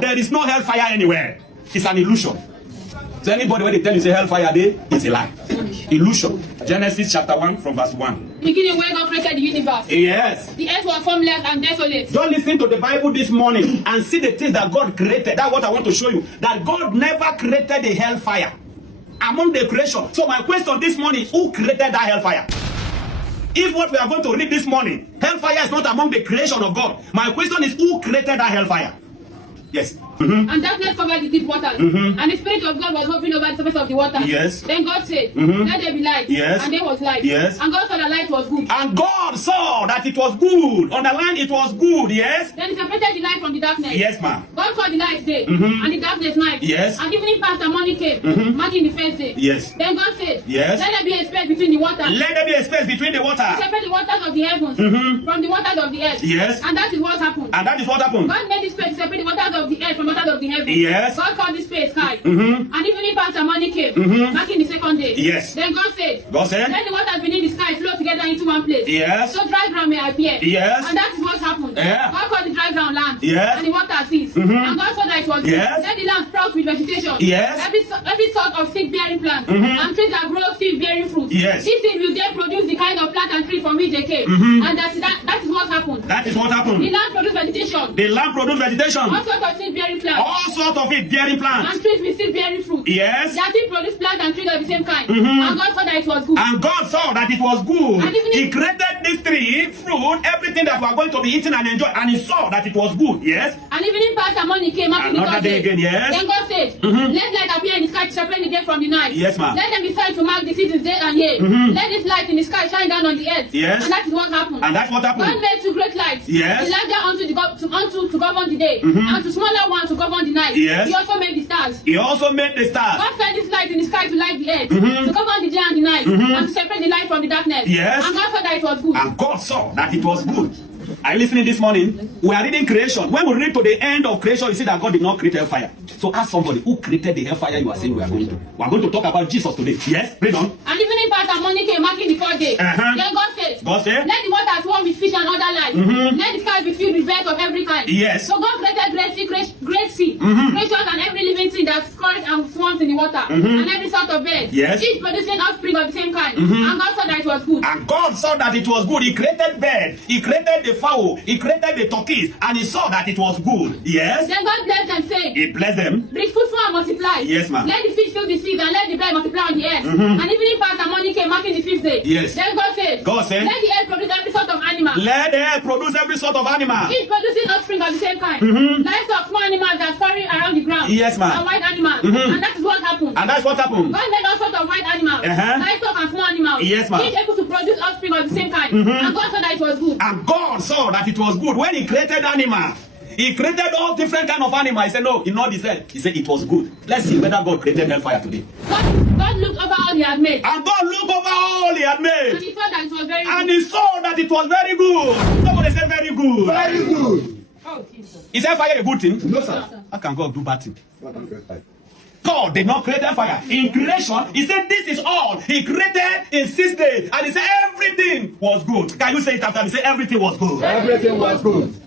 There is no hellfire anywhere. It's an illusion. So anybody when they tell you say hellfire there, it's a lie. Illusion. Genesis chapter 1 from verse 1. Beginning when God created the universe. Yes. The earth was formless and desolate. Don't listen to the Bible this morning and see the things that God created. That's what I want to show you. That God never created the hellfire among the creation. So my question this morning is, who created that hellfire? If what we are going to read this morning, hellfire is not among the creation of God. My question is, who created that hellfire? Yes. And darkness covered the deep waters. And the Spirit of God was hovering over the surface of the waters. Yes. Then God said, let there be light. Yes. And there was light. Yes. And God saw that light was good. And God saw that it was good. Underline, it was good. Yes. Then he separated the light from the darkness. Yes, ma'am. God called the light day, and the darkness night. Yes. And evening passed and morning came, marking the first day. Yes. Then God said, Yes. let there be a space between the waters. Let there be a space between the water. Separate the waters of the heavens from the waters of the earth. Yes. And that is what happened. And that is what happened. God made this space to separate the waters of the earth from the waters of the heavens. Yes. God called this space sky. And evening passed and morning came, marking the second day. Yes. Then God said, Let the waters beneath the sky flow together into one place. Yes. So dry ground may appear. Yes. And that is what happened. Yeah. God called the dry ground land. Yes. And the water seas. And God saw that it was good. Yes. Then the land sprouts with vegetation. Yes. Every sort of seed-bearing plant. And trees that grow seed-bearing fruit. Yes. These seeds will then produce the kind of plant and tree from which they came. And that is what happened. That is what happened. The land produced vegetation. The land produced vegetation. All sorts of seed-bearing plants. All sorts of it bearing plants. And trees with seed-bearing fruit. Yes. Their seed produced plants and trees of the same kind. And God saw that it was good. And God saw that it was good. And even He created this tree, fruit, everything that we are going to be eating and enjoy. And he saw that it was good. Yes. And evening passed and morning came after the Another third day again, yes. Then God said, let light appear in the sky to separate the day from the night. Yes, ma'am. Let them be signs to mark the seasons day and year. Let this light in the sky shine down on the earth. Yes. And that is what happened. And that's what God happened. made two great lights. Yes. The larger to govern the day, and to smaller one to govern the night. Yes. He also made the stars. He also made the stars. God sent this light in the sky to light the earth, to govern the day and the night, and to separate the light from the darkness. Yes. And God saw that it was good. And God saw that it was good. Are you listening this morning? We are reading creation. When we read to the end of creation, you see that God did not create hellfire. So ask somebody, who created the hellfire you are saying we are going to? We are going to talk about Jesus today. Yes? Read on. And evening passed and morning came, marking the fourth day. Then God said, let the waters swarm with fish and other life. Let the sky be filled with birds of every kind. Yes. So God created great sea, creatures and every living thing that scurries and swarms in the water, and every sort of bird, yes, each producing offspring of the same kind. And God saw that it was good. And God saw that it was good. He created bird, he created the fowl, he created the turkeys, and he saw that it was good. Yes. Then God blessed them, saying, he blessed them. Be fruitful and multiply. Yes, ma'am. Let the fish fill the seas and let the bird multiply on the earth. And evening passed and morning came, marking the fifth day. Yes. Then God said, let the earth produce every sort of animal. Let the earth produce every sort of animal. Each producing offspring of the same kind. Livestock, small animals that scurry around the ground. Yes, ma'am. And wild animals. And that is what happened. And that's what happened. God made all sorts of wild animals. Livestock and small animals. Yes, ma'am. Each able to produce offspring of the same kind. And God saw that it was good. And God saw that it was good. When he created animal, he created all different kind of animals. He said, no, he not said. He said it was good. Let's see whether God created hellfire today. God looked over all he had made. And God looked over all he had made. And he saw that it was very good. And he saw that it was very good. Somebody say very good. Very good. Oh, Jesus. Is hellfire a good thing? No, sir. How can God do bad thing? God did not create fire. In creation, he said this is all. He created in 6 days. And he said everything was good. Can you say it after me? Say everything was good. Everything was good.